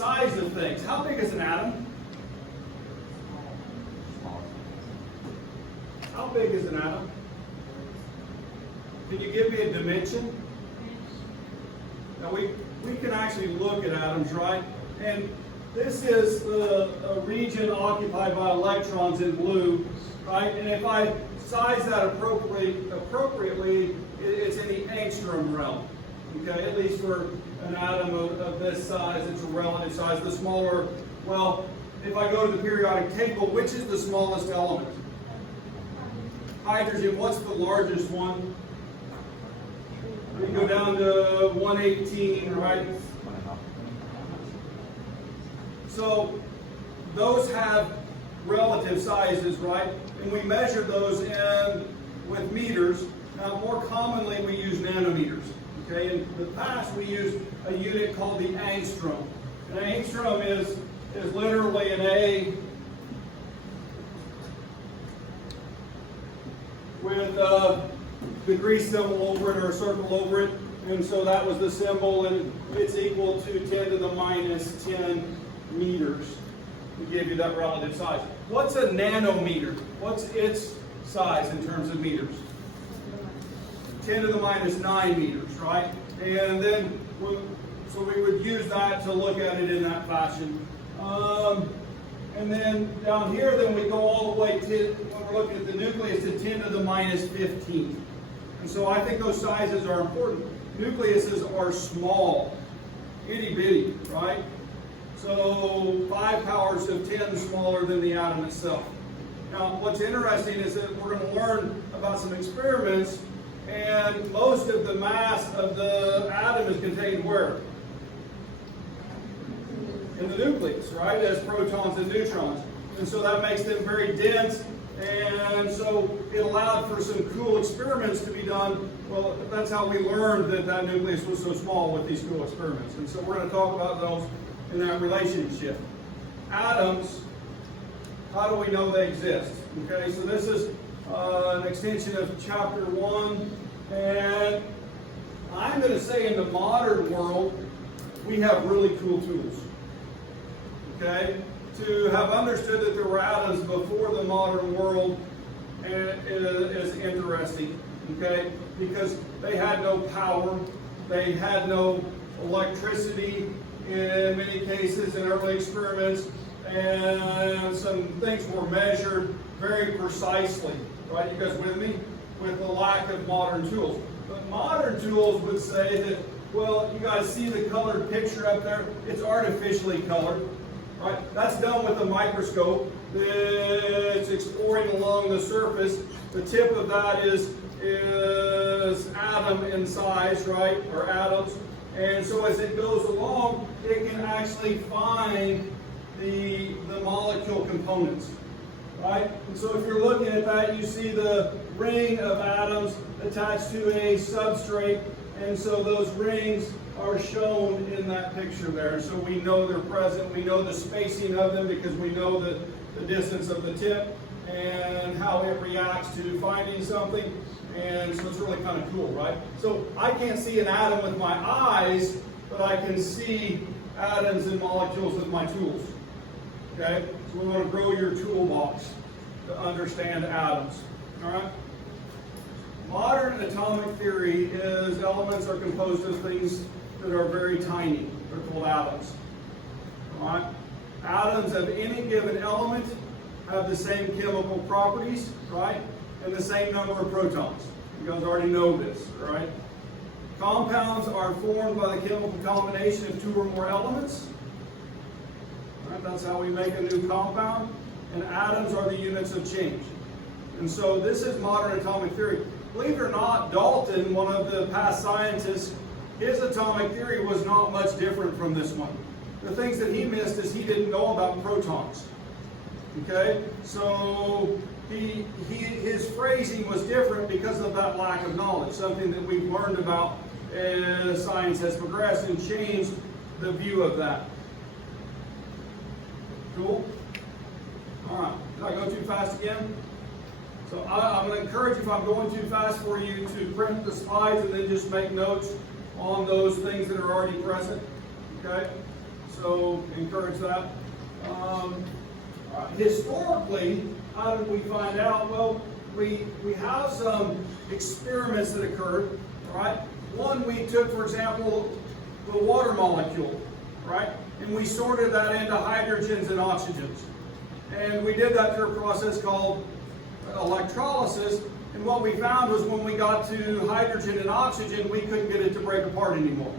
size of things. How big is an atom? How big is an atom? Can you give me a dimension? Now we can actually look at atoms, right? And this is a region occupied by electrons in blue, right? And if I size that appropriately, it's in the angstrom realm. Okay, at least for an atom of this size, it's a relative size. The smaller, well, if I go to the periodic table, which is the smallest element? Hydrogen. What's the largest one? You go down to 118, right? So those have relative sizes, right? And we measure those with meters. Now, more commonly, we use nanometers. Okay, in the past, we used a unit called the angstrom. An angstrom is literally an A with the Greek symbol over it or a circle over it, and so that was the symbol, and it's equal to 10 to the minus 10 meters to give you that relative size. What's a nanometer? What's its size in terms of meters? 10 to the minus 9 meters, right? And then, so we would use that to look at it in that fashion. And then down here, then we go all the way to, when we're looking at the nucleus, to 10 to the minus 15. And so I think those sizes are important. Nucleuses are small, itty bitty, right? So 5 powers of 10 smaller than the atom itself. Now, what's interesting is that we're going to learn about some experiments, and most of the mass of the atom is contained where? In the nucleus, right, as protons and neutrons. And so that makes them very dense, and so it allowed for some cool experiments to be done. Well, that's how we learned that that nucleus was so small with these cool experiments. And so we're going to talk about those in that relationship. Atoms, how do we know they exist? Okay, so this is an extension of chapter 1, and I'm going to say in the modern world, we have really cool tools. Okay, to have understood that there were atoms before the modern world is interesting. Okay, because they had no power, they had no electricity in many cases in early experiments, and some things were measured very precisely. Right, you guys with me? With the lack of modern tools. But modern tools would say that, well, you guys see the colored picture up there? It's artificially colored. Right? That's done with a microscope. It's exploring along the surface. The tip of that is atom in size, right? Or atoms. And so as it goes along, it can actually find the molecule components. Right? And so if you're looking at that, you see the ring of atoms attached to a substrate, and so those rings are shown in that picture there. So we know they're present, we know the spacing of them because we know the distance of the tip and how it reacts to finding something, and so it's really kind of cool, right? So I can't see an atom with my eyes, but I can see atoms and molecules with my tools. Okay? So we want to grow your toolbox to understand atoms. All right? Modern atomic theory is elements are composed of things that are very tiny. They're called atoms. All right? Atoms of any given element have the same chemical properties, right? And the same number of protons. You guys already know this, right? Compounds are formed by the chemical combination of 2 or more elements. Right, that's how we make a new compound. And atoms are the units of change. And so this is modern atomic theory. Believe it or not, Dalton, one of the past scientists, his atomic theory was not much different from this one. The things that he missed is he didn't know about protons. Okay? So his phrasing was different because of that lack of knowledge, something that we've learned about as science has progressed and changed the view of that. Cool? All right. Did I go too fast again? So I'm going to encourage you, if I'm going too fast for you, to print the slides and then just make notes on those things that are already present. Okay? So encourage that. Historically, how did we find out? Well, we have some experiments that occurred, right? One, we took, for example, the water molecule, right? And we sorted that into hydrogens and oxygens. And we did that through a process called electrolysis. And what we found was when we got to hydrogen and oxygen, we couldn't get it to break apart anymore.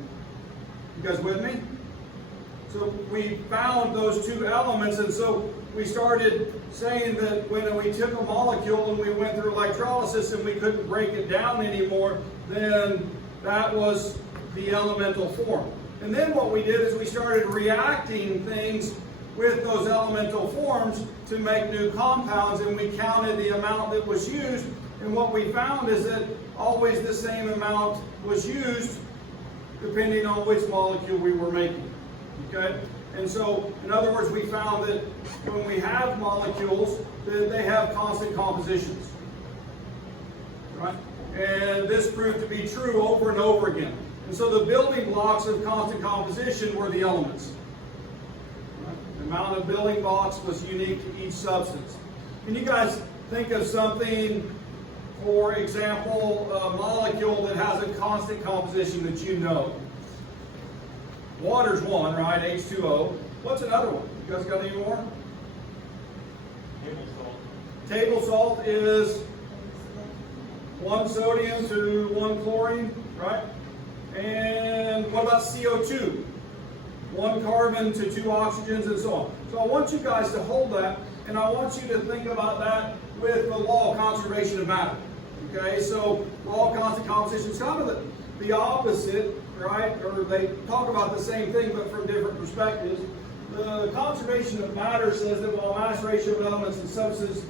You guys with me? So we found those two elements, and so we started saying that when we took a molecule and we went through electrolysis and we couldn't break it down anymore, then that was the elemental form. And then what we did is we started reacting things with those elemental forms to make new compounds, and we counted the amount that was used, and what we found is that always the same amount was used depending on which molecule we were making. Okay? And so, in other words, we found that when we have molecules, that they have constant compositions. Right? And this proved to be true over and over again. And so the building blocks of constant composition were the elements. Right? The amount of building blocks was unique to each substance. Can you guys think of something, for example, a molecule that has a constant composition that you know? Water's one, right? H2O. What's another one? You guys got any more? Table salt. Table salt is 1 sodium to 1 chlorine, right? And what about CO2? 1 carbon to 2 oxygens and so on. So I want you guys to hold that, and I want you to think about that with the law of conservation of matter. Okay, so law of constant composition is kind of the opposite, right? Or they talk about the same thing but from different perspectives. The conservation of matter says that while mass ratio of elements and substances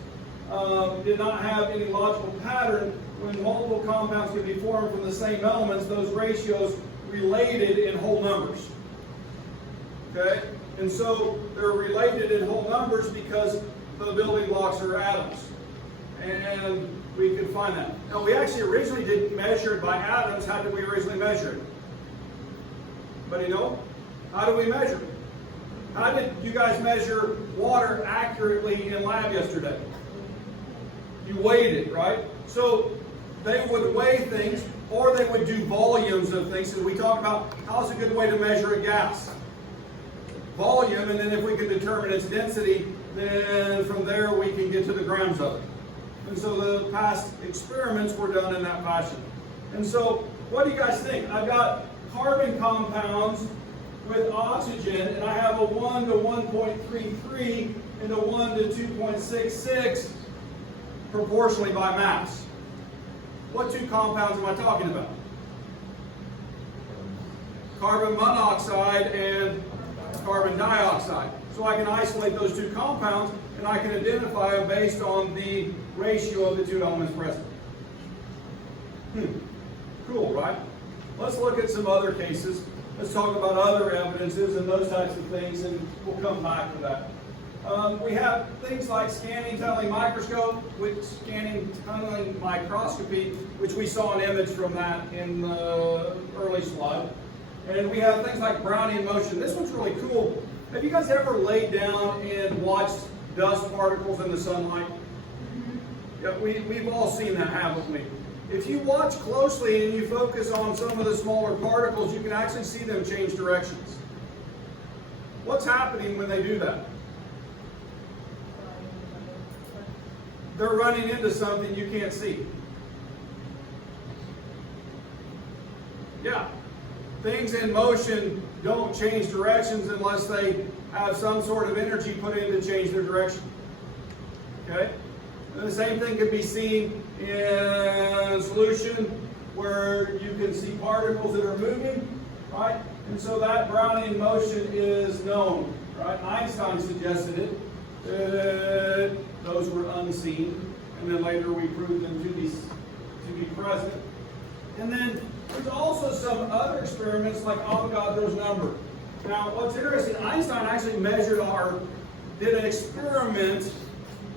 did not have any logical pattern, when multiple compounds can be formed from the same elements, those ratios related in whole numbers. Okay? And so they're related in whole numbers because the building blocks are atoms. And we could find that. Now, we actually originally didn't measure it by atoms. How did we originally measure it? Anybody know? How do we measure it? How did you guys measure water accurately in lab yesterday? You weighed it, right? So they would weigh things, or they would do volumes of things. So we talk about how's a good way to measure a gas? Volume, and then if we can determine its density, then from there we can get to the grams of it. And so the past experiments were done in that fashion. And so what do you guys think? I've got carbon compounds with oxygen, and I have a 1 to 1.33 and a 1 to 2.66 proportionally by mass. What two compounds am I talking about? Carbon monoxide and carbon dioxide. So I can isolate those two compounds, and I can identify them based on the ratio of the two elements present. Cool, right? Let's look at some other cases. Let's talk about other evidences and those types of things, and we'll come back to that. We have things like scanning tunneling microscope, scanning tunneling microscopy, which we saw an image from that in the early slide. And we have things like Brownian motion. This one's really cool. Have you guys ever laid down and watched dust particles in the sunlight? Yeah, we've all seen that, haven't we? If you watch closely and you focus on some of the smaller particles, you can actually see them change directions. What's happening when they do that? They're running into something you can't see. Yeah. Things in motion don't change directions unless they have some sort of energy put in to change their direction. Okay? And the same thing can be seen in solution where you can see particles that are moving, right? And so that Brownian motion is known, right? Einstein suggested it. Those were unseen, and then later we proved them to be present. And then there's also some other experiments like Avogadro's number. Now, what's interesting, Einstein actually did an experiment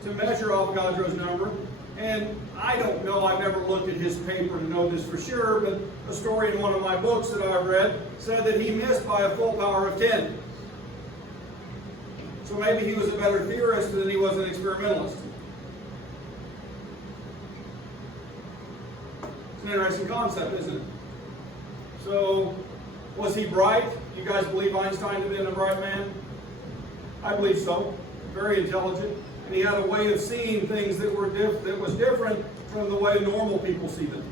to measure Avogadro's number. And I don't know, I've never looked at his paper to know this for sure, but a story in one of my books that I've read said that he missed by a full power of 10. So maybe he was a better theorist than he was an experimentalist. It's an interesting concept, isn't it? So, was he bright? You guys believe Einstein to have been a bright man? I believe so. Very intelligent. And he had a way of seeing things that was different from the way normal people see them.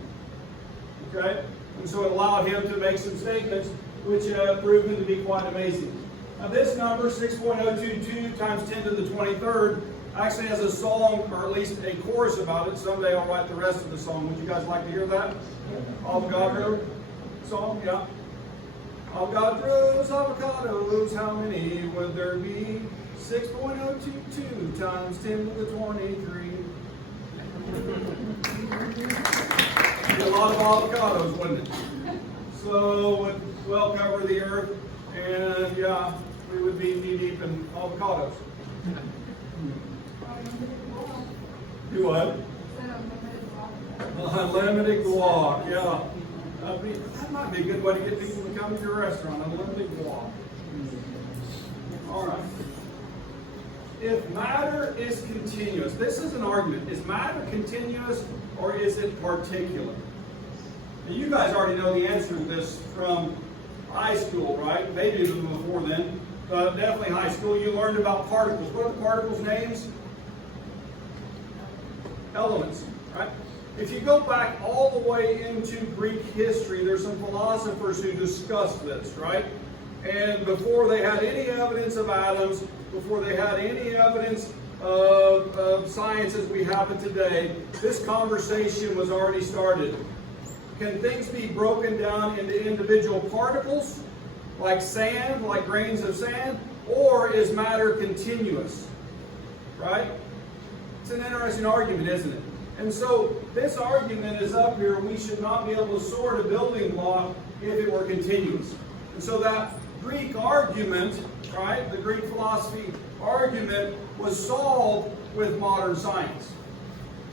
Okay? And so it allowed him to make some statements which have proven to be quite amazing. Now this number, 6.022 times 10 to the 23rd, actually has a song, or at least a chorus about it. Someday I'll write the rest of the song. Would you guys like to hear that? Avogadro song? Yeah. Avogadros, avocados, how many would there be? 6.022 times 10 to the 23. A lot of avocados, wouldn't it? So it would well cover the earth, and yeah, we would be knee deep in avocados. Do what? Unlimited guac, yeah. That might be a good way to get people to come to your restaurant. Unlimited guac. All right. If matter is continuous, this is an argument. Is matter continuous or is it particular? Now you guys already know the answer to this from high school, right? They did it before then. Definitely high school. You learned about particles. What are the particles' names? Elements, right? If you go back all the way into Greek history, there's some philosophers who discussed this, right? And before they had any evidence of atoms, before they had any evidence of science as we have it today, this conversation was already started. Can things be broken down into individual particles, like sand, like grains of sand, or is matter continuous? Right? It's an interesting argument, isn't it? And so this argument is up here. We should not be able to sort a building block if it were continuous. And so that Greek argument, right, the Greek philosophy argument was solved with modern science.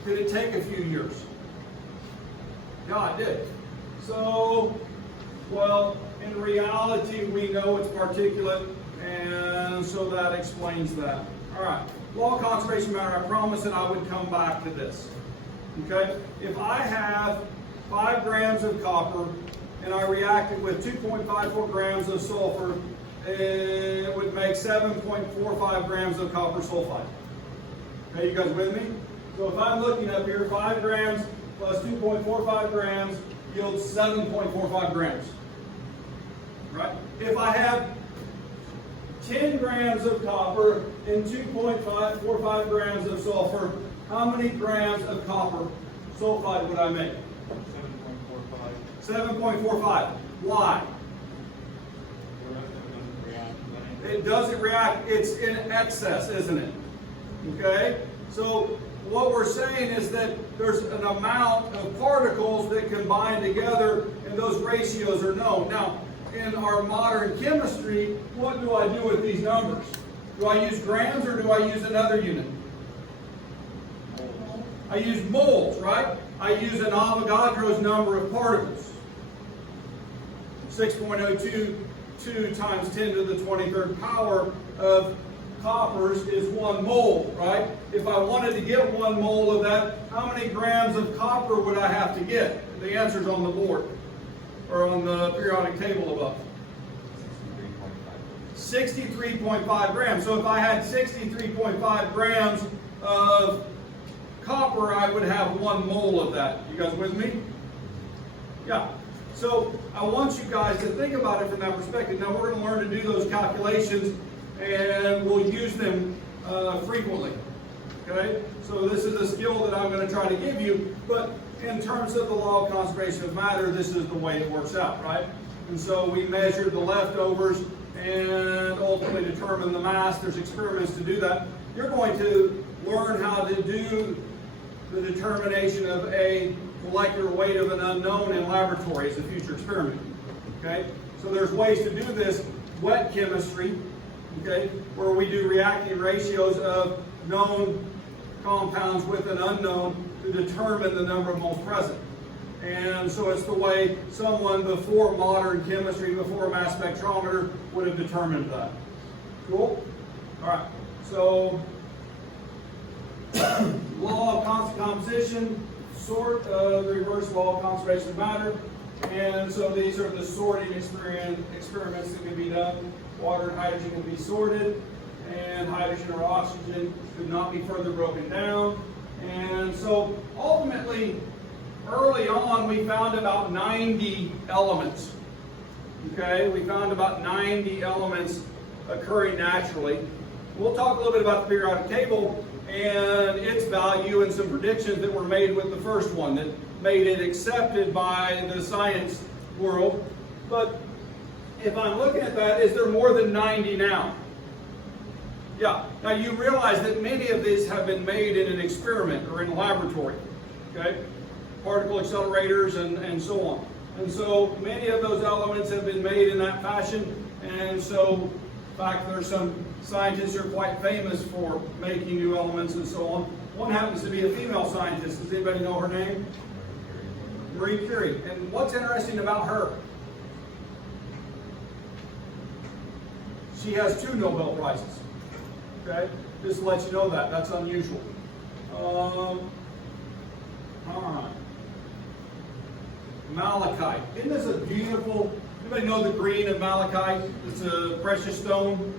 Did it take a few years? Yeah, it did. So, well, in reality, we know it's particulate, and so that explains that. All right. Law of conservation of matter, I promised that I would come back to this. Okay? If I have 5 grams of copper and I react it with 2.54 grams of sulfur, it would make 7.45 grams of copper sulfide. Okay, you guys with me? So if I'm looking up here, 5 grams plus 2.45 grams yields 7.45 grams. Right? If I have 10 grams of copper and 2.45 grams of sulfur, how many grams of copper sulfide would I make? 7.45. 7.45. Why? It doesn't react. It's in excess, isn't it? Okay? So what we're saying is that there's an amount of particles that combine together, and those ratios are known. Now, in our modern chemistry, what do I do with these numbers? Do I use grams or do I use another unit? I use moles, right? I use an Avogadro's number of particles. 6.022 times 10 to the 23rd power of coppers is 1 mole, right? If I wanted to get 1 mole of that, how many grams of copper would I have to get? The answer's on the board, or on the periodic table above. 63.5 grams. So if I had 63.5 grams of copper, I would have 1 mole of that. You guys with me? Yeah. So I want you guys to think about it from that perspective. Now we're going to learn to do those calculations, and we'll use them frequently. Okay? So this is a skill that I'm going to try to give you, but in terms of the law of conservation of matter, this is the way it works out, right? And so we measure the leftovers and ultimately determine the mass. There's experiments to do that. You're going to learn how to do the determination of a molecular weight of an unknown in laboratory as a future experiment. Okay? So there's ways to do this. Wet chemistry, okay, where we do reacting ratios of known compounds with an unknown to determine the number of moles present. And so it's the way someone before modern chemistry, before mass spectrometer, would have determined that. Cool? All right, so law of constant composition, sort of the reverse law of conservation of matter. And so these are the sorting experiments that can be done. Water and hydrogen can be sorted, and hydrogen or oxygen could not be further broken down. And so ultimately, early on, we found about 90 elements. Okay, we found about 90 elements occurring naturally. We'll talk a little bit about the periodic table and its value and some predictions that were made with the first one that made it accepted by the science world. But if I'm looking at that, is there more than 90 now? Yeah. Now you realize that many of these have been made in an experiment or in a laboratory. Okay? Particle accelerators and so on. And so many of those elements have been made in that fashion. And so, in fact, there's some scientists who are quite famous for making new elements and so on. One happens to be a female scientist. Does anybody know her name? Marie Curie. And what's interesting about her? She has 2 Nobel Prizes. Okay? Just to let you know that. That's unusual. All right. Malachite. Isn't this a beautiful, anybody know the green of malachite? It's a precious stone,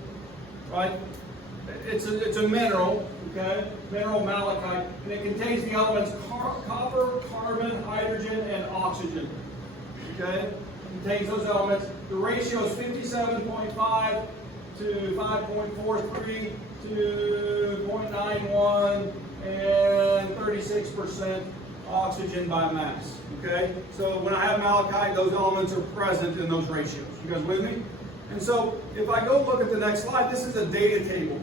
right? It's a mineral, okay? Mineral malachite. And it contains the elements copper, carbon, hydrogen, and oxygen. Okay? It contains those elements. The ratio is 57.5 to 5.43 to 0.91 and 36% oxygen by mass. Okay? So when I have malachite, those elements are present in those ratios. You guys with me? And so if I go look at the next slide, this is a data table.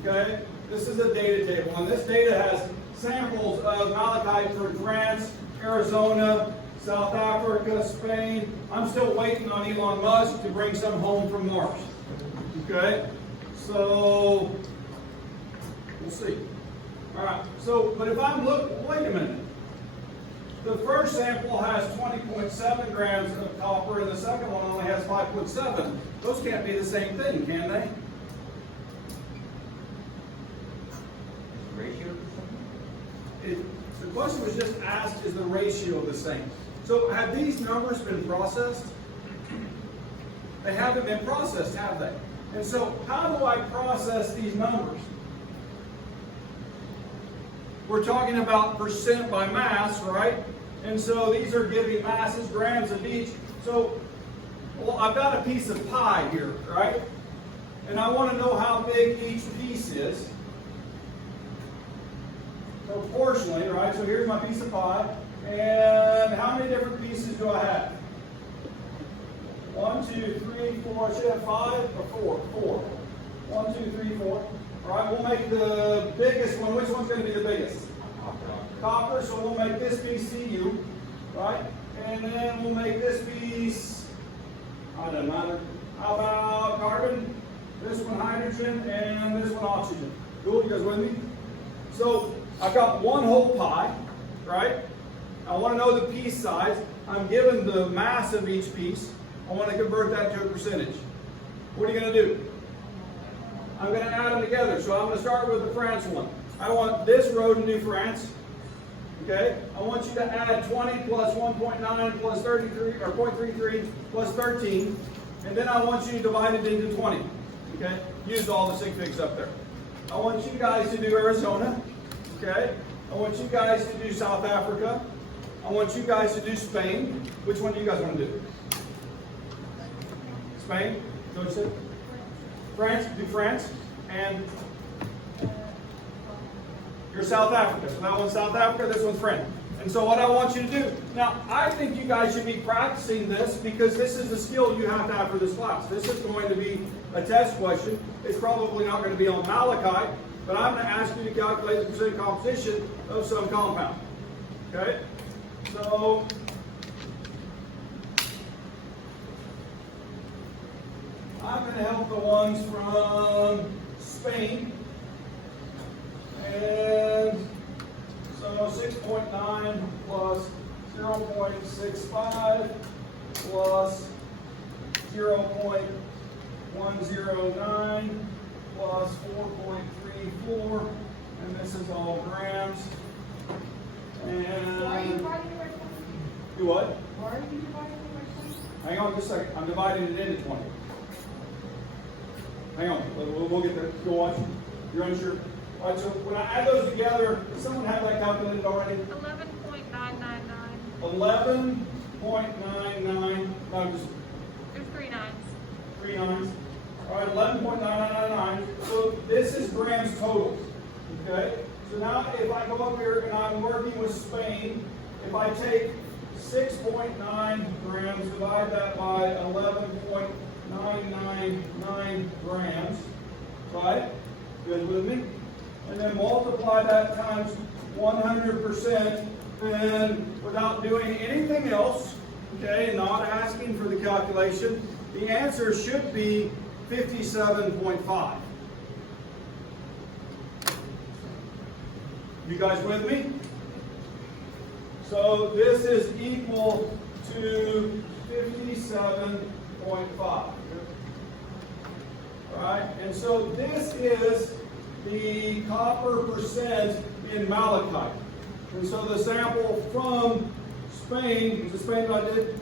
Okay? This is a data table. And this data has samples of malachite from France, Arizona, South Africa, Spain. I'm still waiting on Elon Musk to bring some home from Mars. Okay? So we'll see. All right. So, but if I'm looking, wait a minute. The first sample has 20.7 grams of copper, and the second one only has 5.7. Those can't be the same thing, can they? Ratio? The question was just asked, is the ratio the same? So have these numbers been processed? They haven't been processed, have they? And so how do I process these numbers? We're talking about percent by mass, right? And so these are giving masses, grams of each. So, well, I've got a piece of pie here, right? And I want to know how big each piece is. Proportionally, right? So here's my piece of pie. And how many different pieces do I have? 1, 2, 3, 4. I should have 5 or 4. 4. 1, 2, 3, 4. All right, we'll make the biggest one. Which one's going to be the biggest? Copper. So we'll make this piece Cu, right? And then we'll make this piece, I don't matter. How about carbon? This one hydrogen, and this one oxygen. Cool, you guys with me? So I've got one whole pie, right? I want to know the piece size. I'm given the mass of each piece. I want to convert that to a percentage. What are you going to do? I'm going to add them together. So I'm going to start with the France one. I want this row to do France. Okay? I want you to add 20 plus 1.9 plus 33, or 0.33 plus 13. And then I want you to divide it into 20. Okay? Use all the sig figs up there. I want you guys to do Arizona. Okay? I want you guys to do South Africa. I want you guys to do Spain. Which one do you guys want to do? Spain? Is that what you said? France? Do France. And you're South Africa. So that one's South Africa, this one's France. And so what I want you to do, now I think you guys should be practicing this because this is a skill you have to have for this class. This is going to be a test question. It's probably not going to be on malachite, but I'm going to ask you to calculate the percent composition of some compound. Okay? So I'm going to help the ones from Spain. And so 6.9 plus 0.65 plus 0.109 plus this is all grams. Why are you And dividing it by 20? do what? Why are you dividing it by 20? Hang on just a second. I'm dividing it into 20. Hang on. We'll get there. Go watch. You're unsure. All right. So when I add those together, does someone have that calculated already? 11.999. 11.99. No, just There's 3 nines. 3 nines. All right, 11.9999. So this is grams total. Okay? So now if I go up here and I'm working with Spain, if I take 6.9 grams, divide that by 11.999 grams, right? Good with me? And then multiply that times 100%, and without doing anything else, okay, and not asking for the calculation, the answer should be 57.5. You guys with me? So this is equal to 57.5. Right? And so this is the copper percent in malachite. And so the sample from Spain, is it Spain that I did?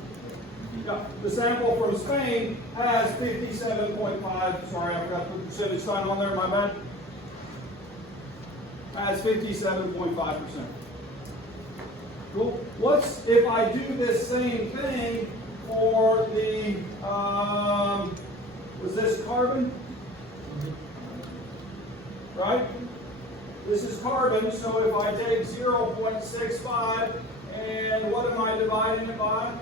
Yeah. The sample from Spain has 57.5, sorry, I forgot to put the percentage sign on there, my bad. Has 57.5%. Cool. What's if I do this same thing for the, was this carbon? Right? This is carbon, so if I take 0.65, and what am I dividing it by?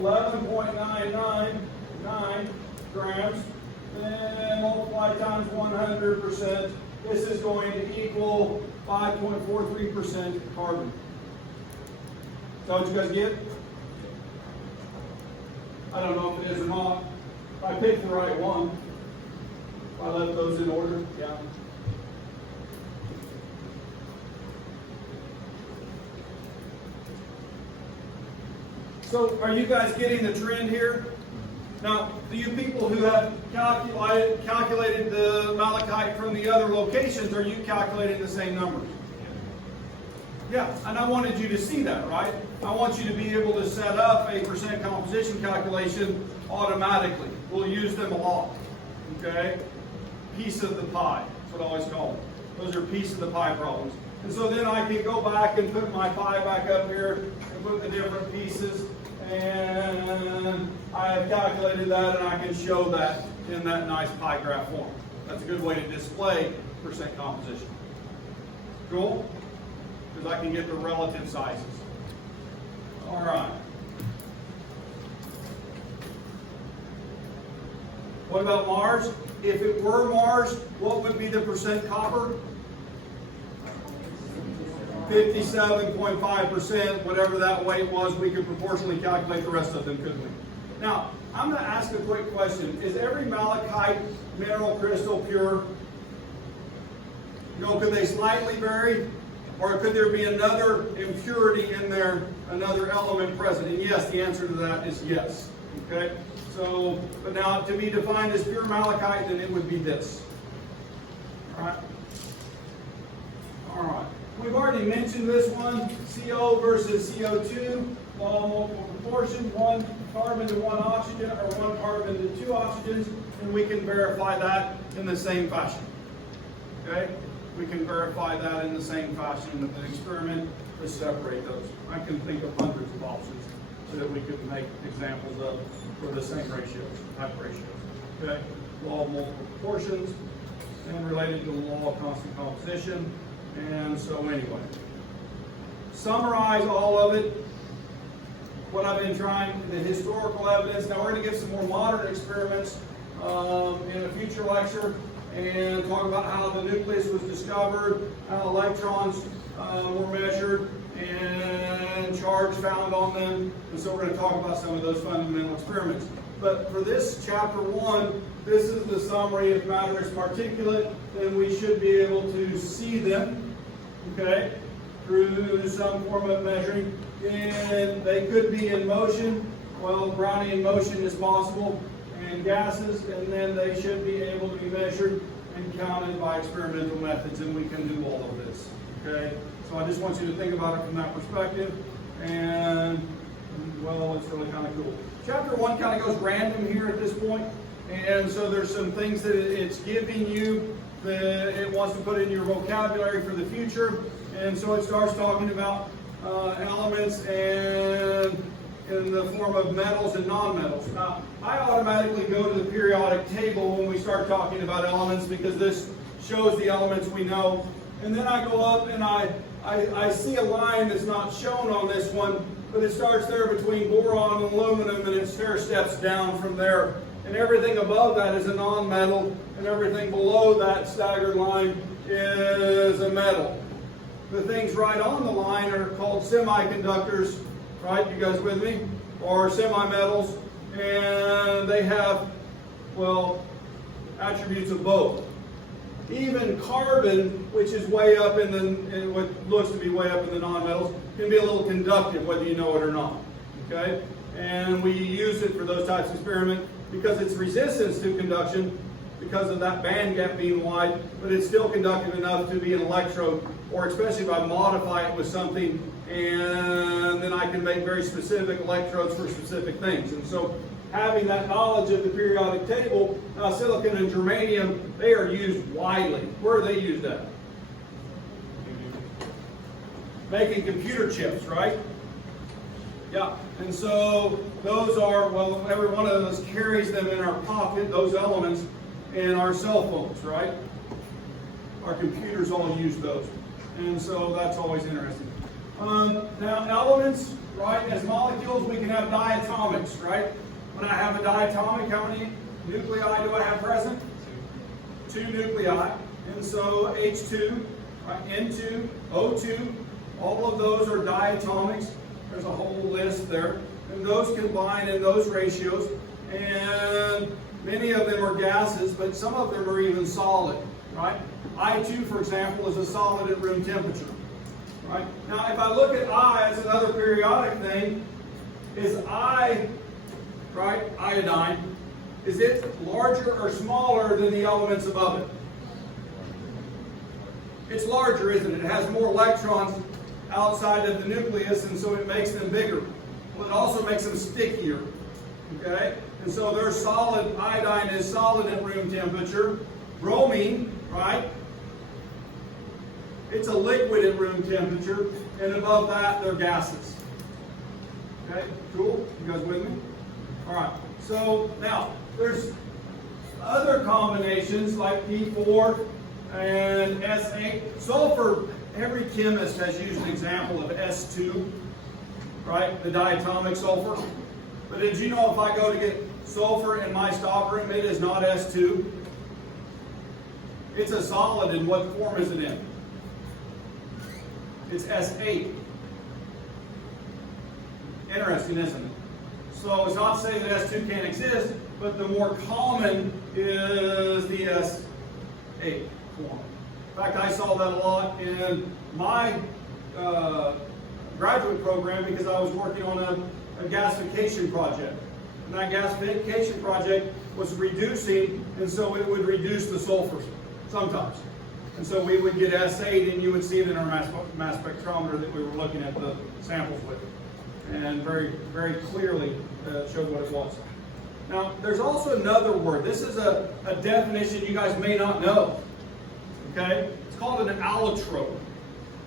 11.999 grams, then multiply times 100%. This is going to equal 5.43% carbon. Is that what you guys get? I don't know if it is or not. If I picked the right one, if I left those in order, yeah. So are you guys getting the trend here? Now, the you people who have calculated the malachite from the other locations, are you calculating the same numbers? Yeah, and I wanted you to see that, right? I want you to be able to set up a percent composition calculation automatically. We'll use them a lot, okay? Piece of the pie, that's what I always call them. Those are piece of the pie problems. And so then I can go back and put my pie back up here and put the different pieces, and I have calculated that, and I can show that in that nice pie graph form. That's a good way to display percent composition. Cool? Because I can get the relative sizes. All right. What about Mars? If it were Mars, what would be the percent copper? 57.5%, whatever that weight was, we could proportionally calculate the rest of them, couldn't we? Now, I'm going to ask a quick question. Is every malachite mineral crystal pure? You know, could they slightly vary? Or could there be another impurity in there, another element present? And yes, the answer to that is yes. Okay? So, but now to be defined as pure malachite, then it would be this. All right? All right. We've already mentioned this one, CO versus CO2, law of multiple proportions, 1 carbon to 1 oxygen, or 1 carbon to 2 oxygens, and we can verify that in the same fashion. Okay? We can verify that in the same fashion with an experiment to separate those. I can think of hundreds of options so that we could make examples of for the same ratios, type ratios. Okay? Law of multiple proportions, and related to the law of constant composition. And so anyway, summarize all of it, what I've been trying, the historical evidence. Now we're going to get some more modern experiments in a future lecture and talk about how the nucleus was discovered, how electrons were measured, and charge found on them. And so we're going to talk about some of those fundamental experiments. But for this chapter 1, this is the summary. If matter is particulate, then we should be able to see them, okay, through some form of measuring. And they could be in motion. Well, Brownian motion is possible. and gases, and then they should be able to be measured and counted by experimental methods, and we can do all of this, okay? So I just want you to think about it from that perspective, and, well, it's really kind of cool. Chapter 1 kind of goes random here at this point, and so there's some things that it's giving you that it wants to put in your vocabulary for the future, and so it starts talking about elements and in the form of metals and non-metals. Now, I automatically go to the periodic table when we start talking about elements because this shows the elements we know. And then I go up and I see a line that's not shown on this one, but it starts there between boron and aluminum, and it stair steps down from there. And everything above that is a non-metal, and everything below that staggered line is a metal. The things right on the line are called semiconductors, right? You guys with me? Or semi-metals, and they have, well, attributes of both. Even carbon, which is way up in what looks to be way up in the non-metals, can be a little conductive, whether you know it or not. Okay? And we use it for those types of experiments because its resistance to conduction, because of that band gap being wide, but it's still conductive enough to be an electrode, or especially if I modify it with something, and then I can make very specific electrodes for specific things. And so having that knowledge of the periodic table, silicon and germanium, they are used widely. Where are they used at? Making computer chips, right? Yeah, and so those are, well, every one of us carries them in our pocket, those elements, in our cell phones, right? Our computers all use those. And so that's always interesting. Now, elements, right, as molecules, we can have diatomics, right? When I have a diatomic, how many nuclei do I have present? 2 nuclei. And so H2, right, N2, O2, all of those are diatomics. There's a whole list there. And those combine in those ratios. And many of them are gases, but some of them are even solid, right? I2, for example, is a solid at room temperature. Right? Now, if I look at I as another periodic thing, is I, right, iodine, is it larger or smaller than the elements above it? It's larger, isn't it? It has more electrons outside of the nucleus, and so it makes them bigger. Well, it also makes them stickier. Okay? And so they're solid, iodine is solid at room temperature. Bromine, right? It's a liquid at room temperature, and above that, they're gases. Okay, cool? You guys with me? All right, so now, there's other combinations like P4 and S8. Sulfur, every chemist has used an example of S2, right? The diatomic sulfur. But did you know if I go to get sulfur in my stockroom, it is not S2? It's a solid, and what form is it in? It's S8. Interesting, isn't it? So it's not saying that S2 can't exist, but the more common is the S8 form. In fact, I saw that a lot in my graduate program because I was working on a gasification project. And that gasification project was reducing, and so it would reduce the sulfurs sometimes. And so we would get S8, and you would see it in our mass spectrometer that we were looking at the samples with. And very, very clearly showed what it was. Now, there's also another word. This is a definition you guys may not know. Okay? It's called an allotrope.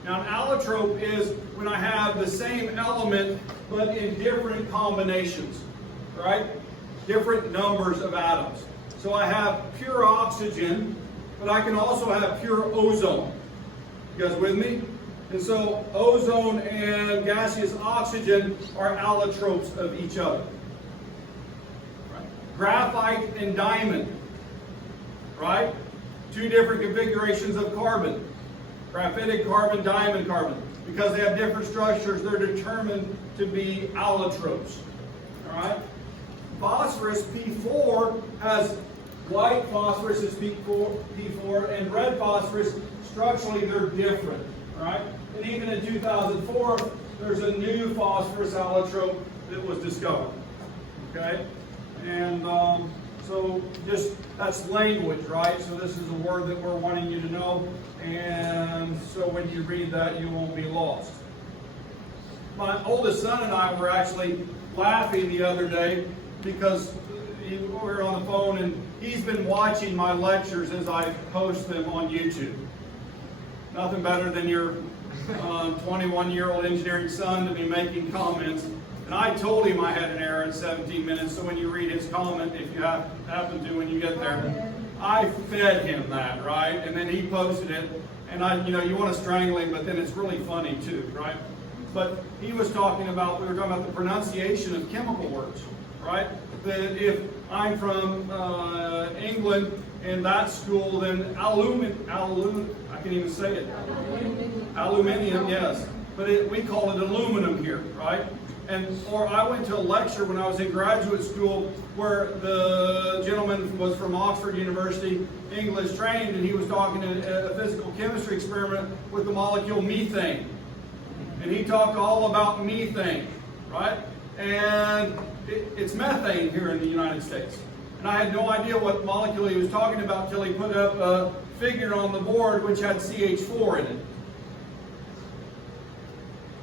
Now, an allotrope is when I have the same element, but in different combinations. Right? Different numbers of atoms. So I have pure oxygen, but I can also have pure ozone. You guys with me? And so ozone and gaseous oxygen are allotropes of each other. Right? Graphite and diamond. Right? 2 different configurations of carbon. Graphitic carbon, diamond carbon. Because they have different structures, they're determined to be allotropes. All right? Phosphorus, P4, has white phosphorus is P4, and red phosphorus, structurally they're different, right? And even in 2004, there's a new phosphorus allotrope that was discovered, okay? And So just, that's language, right? So this is a word that we're wanting you to know, and so when you read that, you won't be lost. My oldest son and I were actually laughing the other day because we were on the phone, and he's been watching my lectures as I post them on YouTube. Nothing better than your 21-year-old engineering son to be making comments. And I told him I had an error in 17 minutes, so when you read his comment, if you happen to when you get there, I fed him that, right? And then he posted it, and you want to strangle him, but then it's really funny too, right? But we were talking about the pronunciation of chemical words, right? That if I'm from England in that school, then I can't even say it. Aluminium, yes. But we call it aluminum here, right? Or I went to a lecture when I was in graduate school where the gentleman was from Oxford University, English trained, and he was talking a physical chemistry experiment with the molecule methane. And he talked all about methane, right? And it's methane here in the United States. And I had no idea what molecule he was talking about until he put up a figure on the board which had CH4 in it.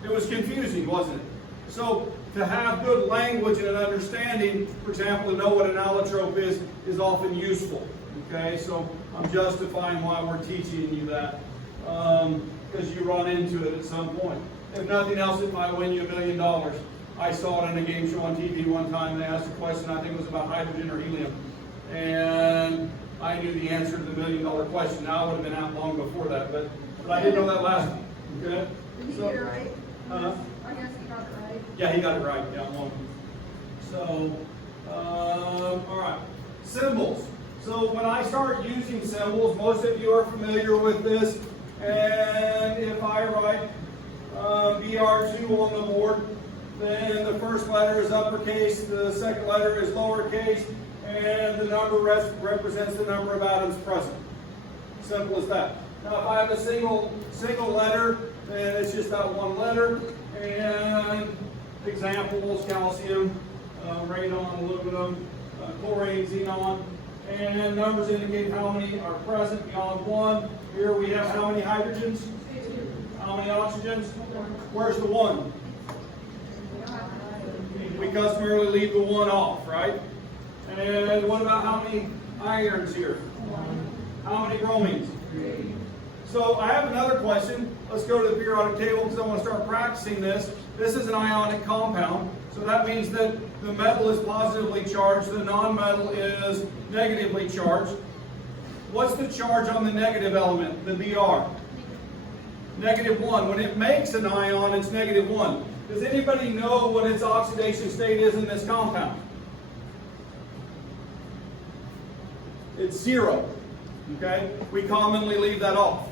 It was confusing, wasn't it? So to have good language and an understanding, for example, to know what an allotrope is often useful. Okay, so I'm justifying why we're teaching you that, because you run into it at some point. If nothing else, it might win you $1 million. I saw it in a game show on TV one time. They asked a question, I think it was about hydrogen or helium, and I knew the answer to the $1 million question. Now I would have been out long before that, but I didn't know that last one. Okay? Did he get it right? I guess he got it right. Yeah, he got it right. Yeah, one. So, all right. Symbols. So when I start using symbols, most of you are familiar with this. And if I write BR2 on the board, then the first letter is uppercase, the second letter is lowercase, and the number represents the number of atoms present. Simple as that. Now if I have a single letter, then it's just that one letter. And examples: calcium, radon, aluminum, chlorine, xenon. And numbers indicate how many are present beyond one. Here we have how many hydrogens? How many oxygens? Where's the one? We customarily leave the one off, right? And what about how many irons here? How many bromines? So I have another question. Let's go to the periodic table because I want to start practicing this. This is an ionic compound, so that means that the metal is positively charged, the non-metal is negatively charged. What's the charge on the negative element, the Br? -1. When it makes an ion, it's -1. Does anybody know what its oxidation state is in this compound? It's 0. Okay? We commonly leave that off.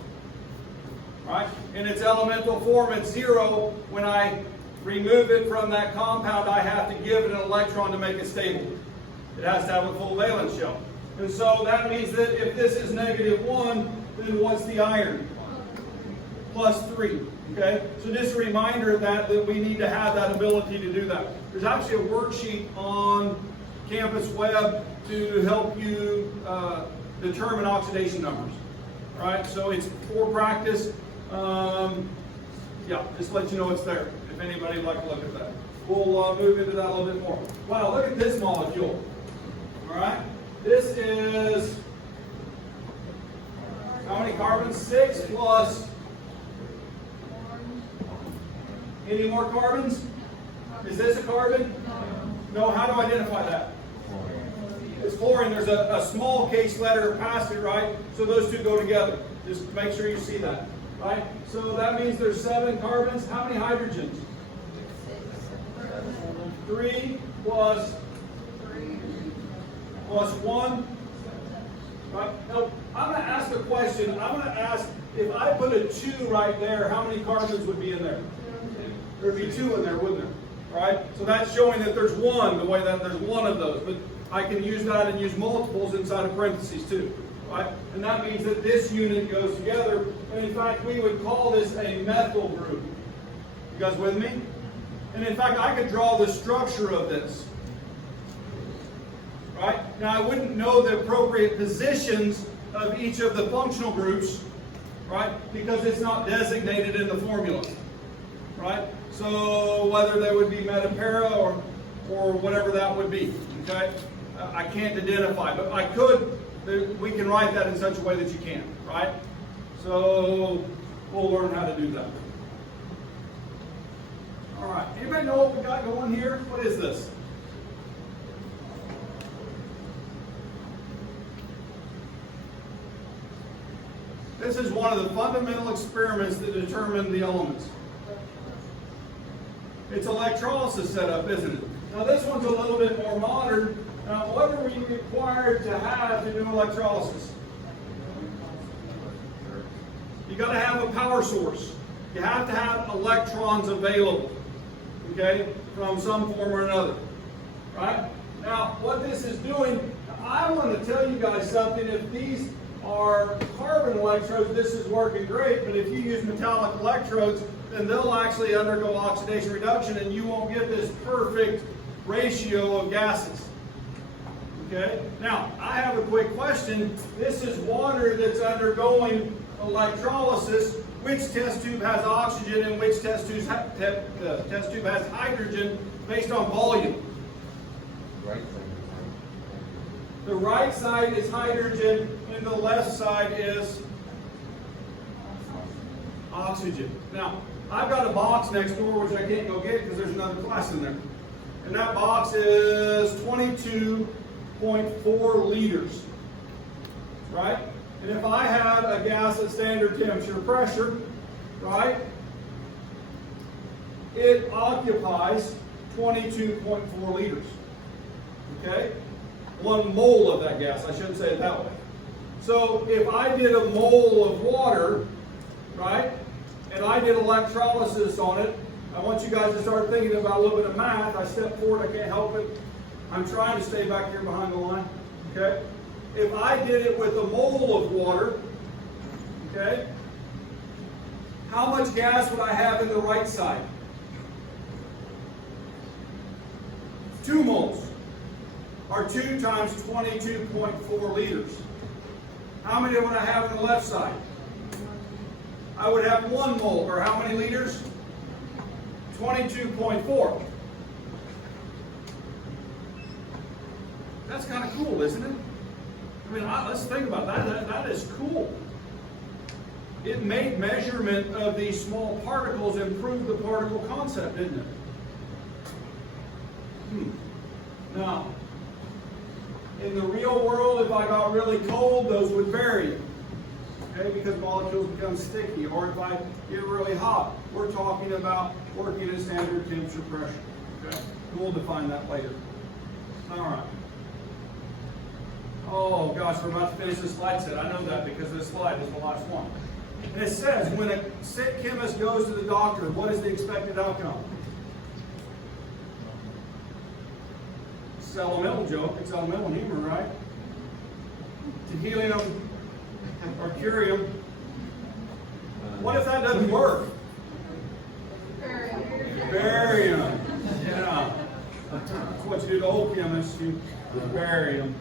Right? In its elemental form, it's 0. When I remove it from that compound, I have to give it an electron to make it stable. It has to have a full valence shell. And so that means that if this is -1, then what's the iron? +3. Okay? So just a reminder of that we need to have that ability to do that. There's actually a worksheet on Campus Web to help you determine oxidation numbers. All right? So it's for practice. Yeah, just let you know it's there if anybody would like to look at that. We'll move into that a little bit more. Wow, look at this molecule. All right? This is how many carbons? 6 plus. Any more carbons? Is this a carbon? No, how do I identify that? It's fluorine. There's a small case letter past it, right? So those two go together. Just make sure you see that, right? So that means there's 7 carbons. How many hydrogens? 3 plus 1. Right? Now, I'm going to ask a question. I'm going to ask, if I put a 2 right there, how many carbons would be in there? There would be 2 in there, wouldn't there? Right? So that's showing that there's 1, the way that there's 1 of those. But I can use that and use multiples inside of parentheses too. Right? And that means that this unit goes together. And in fact, we would call this a methyl group. You guys with me? And in fact, I could draw the structure of this. right? Now, I wouldn't know the appropriate positions of each of the functional groups, right? Because it's not designated in the formula, right? So whether they would be metapara or whatever that would be, okay? I can't identify, but I could, we can write that in such a way that you can, right? So we'll learn how to do that. All right, anybody know what we got going here? What is this? This is one of the fundamental experiments that determine the elements. It's electrolysis setup, isn't it? Now this one's a little bit more modern. Now what are we required to have to do electrolysis? You got to have a power source. You have to have electrons available, okay, from some form or another, right? Now what this is doing, I want to tell you guys something. If these are carbon electrodes, this is working great, but if you use metallic electrodes, then they'll actually undergo oxidation reduction and you won't get this perfect ratio of gases. Okay? Now, I have a quick question. This is water that's undergoing electrolysis. Which test tube has oxygen and which test tube has hydrogen based on volume? Right. The right side is hydrogen and the left side is oxygen. Now, I've got a box next door which I can't go get because there's another class in there. And that box is 22.4 liters. Right? And if I had a gas at standard temperature pressure, right, it occupies 22.4 liters. Okay? 1 mole of that gas. I shouldn't say it that way. So if I did a mole of water, right, and I did electrolysis on it, I want you guys to start thinking about a little bit of math. I step forward, I can't help it. I'm trying to stay back here behind the line. Okay? If I did it with a mole of water, okay, how much gas would I have in the right side? 2 moles. Or 2 times 22.4 liters. How many would I have on the left side? I would have 1 mole, or how many liters? 22.4. That's kind of cool, isn't it? I mean, let's think about that. That is cool. It made measurement of these small particles improve the particle concept, didn't it? Now, in the real world, if I got really cold, those would vary. Okay, because molecules become sticky. Or if I get really hot, we're talking about working at standard temperature pressure. Okay, we'll define that later. All right. Oh gosh, we're about to finish this slide set. I know that because this slide is the last one. And it says, when a sick chemist goes to the doctor, what is the expected outcome? It's an elemental joke. It's elemental humor, right? To healing them or cure them. What if that doesn't work? Bury them. Yeah. That's what you do to old chemists. You bury them.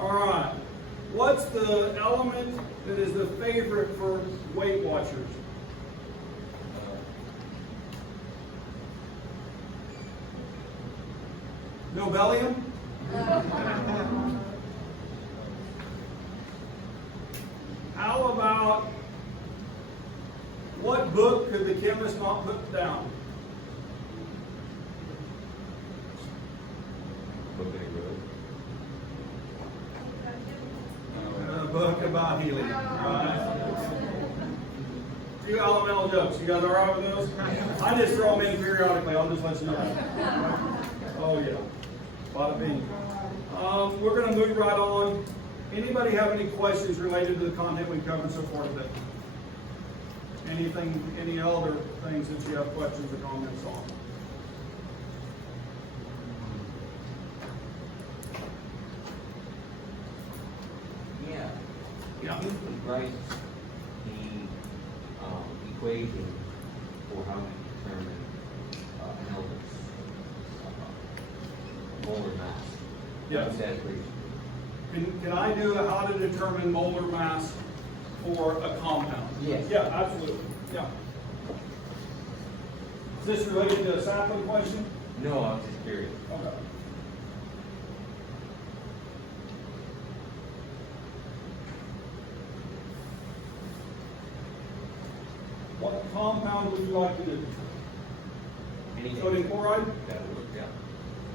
All right. What's the element that is the favorite for Weight Watchers? Nobelium? How about, what book could the chemist not put down? A book about helium. Right? Few elemental jokes. You guys all right with those? I just throw them in periodically. I'll just let you know. Oh yeah. Bada bing. We're going to move right on. Anybody have any questions related to the content we've covered so far today? Anything, any other things that you have questions or comments on? Yeah. Yeah. If you could write the equation for how to determine an element's molar mass, Yes. That's pretty. Can I do how to determine molar mass for a compound? Yes. Yeah, absolutely, yeah. Is this related to a sapling question? No, I was just curious. Okay. What compound would you like to do? Anything? Sodium chloride? That would work, yeah.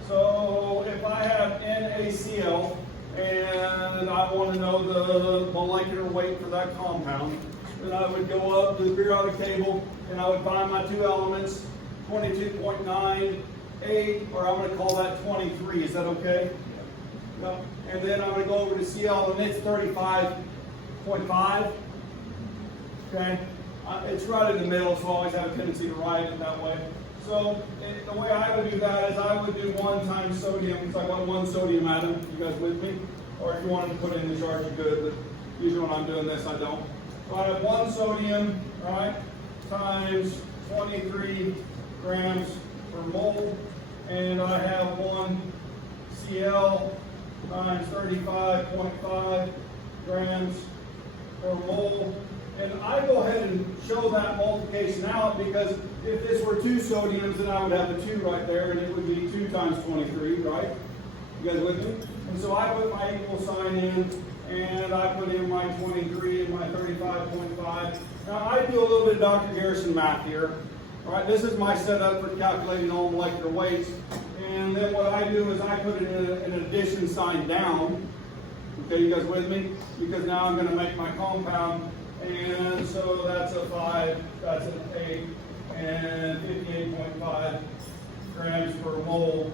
So if I have NaCl and I want to know the molecular weight for that compound, then I would go up to the periodic table and I would find my two elements, 22.98, or I'm going to call that 23. Is that okay? Yeah. And then I'm going to go over to Cl and it's 35.5. Okay? It's right in the middle, so I always have a tendency to write it that way. So the way I would do that is I would do 1 times sodium, because I got 1 sodium atom. You guys with me? Or if you wanted to put in the charge, you could, but usually when I'm doing this, I don't. So I have 1 sodium, right, times 23 grams per mole, and I have 1 Cl times 35.5 grams per mole. And I go ahead and show that multiplication out because if this were 2 sodiums, then I would have a 2 right there, and it would be 2 times 23, right? You guys with me? And so I put my equal sign in, and I put in my 23 and my 35.5. Now I do a little bit of Dr. Garrison math here. All right, this is my setup for calculating all molecular weights. And then what I do is I put an addition sign down. Okay, you guys with me? Because now I'm going to make my compound. And so that's a 5, that's an 8, and 58.5 grams per mole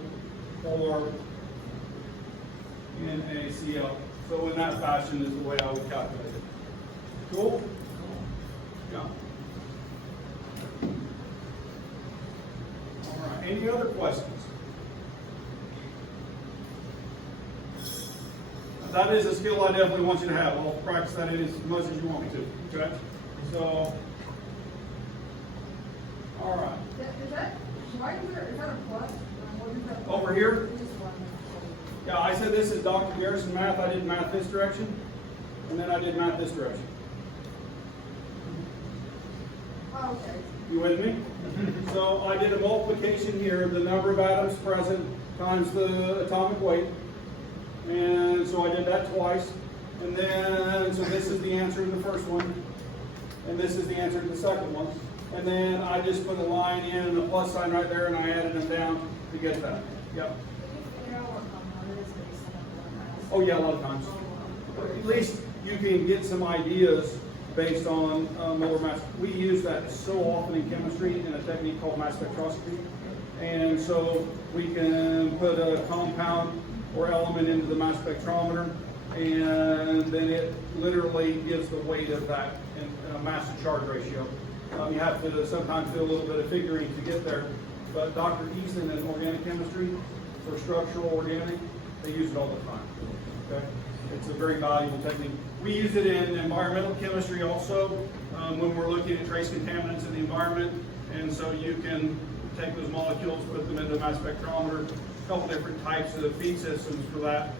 for NaCl. So in that fashion is the way I would calculate it. Cool? Yeah. All right, any other questions? That is a skill I definitely want you to have. I'll practice that in as much as you want me to. Okay? So, all right. Is that, why is that a plus? What is that? Over here? This one. Yeah, I said this is Dr. Garrison math. I did math this direction, and then I did math this direction. Oh, okay. You with me? So I did a multiplication here, the number of atoms present times the atomic weight. And so I did that twice. And then, so this is the answer to the first one. And this is the answer to the second one. And then I just put a line in and a plus sign right there, and I added them down to get that. Yep. Oh yeah, a lot of times. At least you can get some ideas based on molar mass. We use that so often in chemistry in a technique called mass spectroscopy. And so we can put a compound or element into the mass spectrometer, and then it literally gives the weight of that in a mass to charge ratio. You have to sometimes do a little bit of figuring to get there, but Dr. Easton in organic chemistry for structural organic, they use it all the time. Okay, it's a very valuable technique. We use it in environmental chemistry also when we're looking at trace contaminants in the environment, and so you can take those molecules, put them into a mass spectrometer. A couple different types of feed systems for that,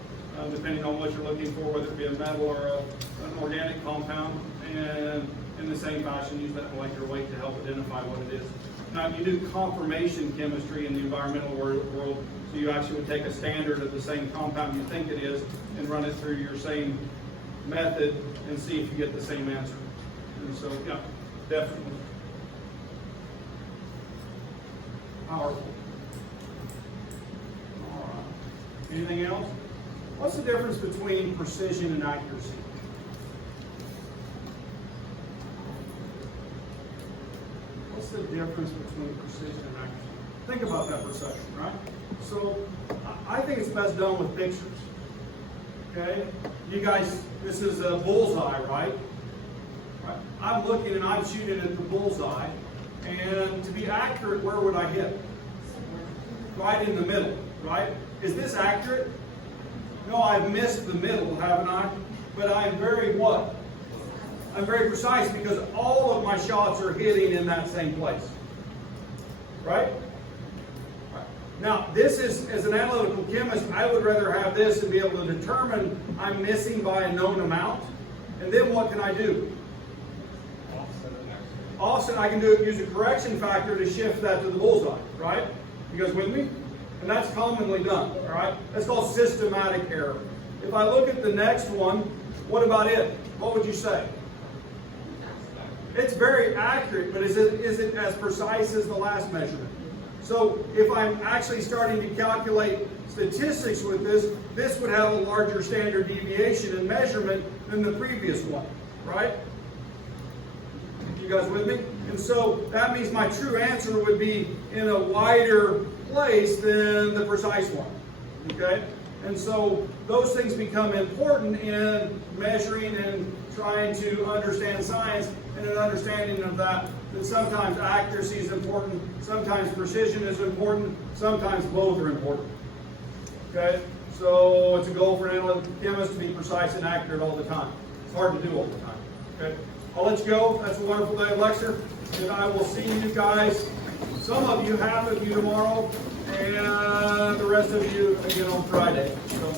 depending on what you're looking for, whether it be a metal or an organic compound, and in the same fashion use that molecular weight to help identify what it is. Now you do confirmation chemistry in the environmental world, so you actually would take a standard of the same compound you think it is and run it through your same method and see if you get the same answer. And so, yeah, definitely. Powerful. Anything else? What's the difference between precision and accuracy? What's the difference between precision and accuracy? Think about that for a second, right? So, I think it's best done with pictures. Okay? You guys, this is a bullseye, right? I'm looking and I'm shooting at the bullseye, and to be accurate, where would I hit? Right in the middle, right? Is this accurate? No, I've missed the middle, haven't I? But I'm very what? I'm very precise because all of my shots are hitting in that same place. Right? Now, this is, as an analytical chemist, I would rather have this and be able to determine I'm missing by a known amount. And then what can I do? Offset it next. Offset, I can use a correction factor to shift that to the bullseye, right? You guys with me? And that's commonly done, all right? That's called systematic error. If I look at the next one, what about it? What would you say? It's very accurate, but is it as precise as the last measurement? So if I'm actually starting to calculate statistics with this, this would have a larger standard deviation in measurement than the previous one, right? You guys with me? And so that means my true answer would be in a wider place than the precise one, okay? And so those things become important in measuring and trying to understand science, and an understanding of that sometimes accuracy is important, sometimes precision is important, sometimes both are important. Okay? So it's a goal for an analytical chemist to be precise and accurate all the time. It's hard to do all the time. Okay? I'll let you go. That's a wonderful day of lecture. And I will see you guys, some of you, half of you tomorrow, and the rest of you again on Friday. So,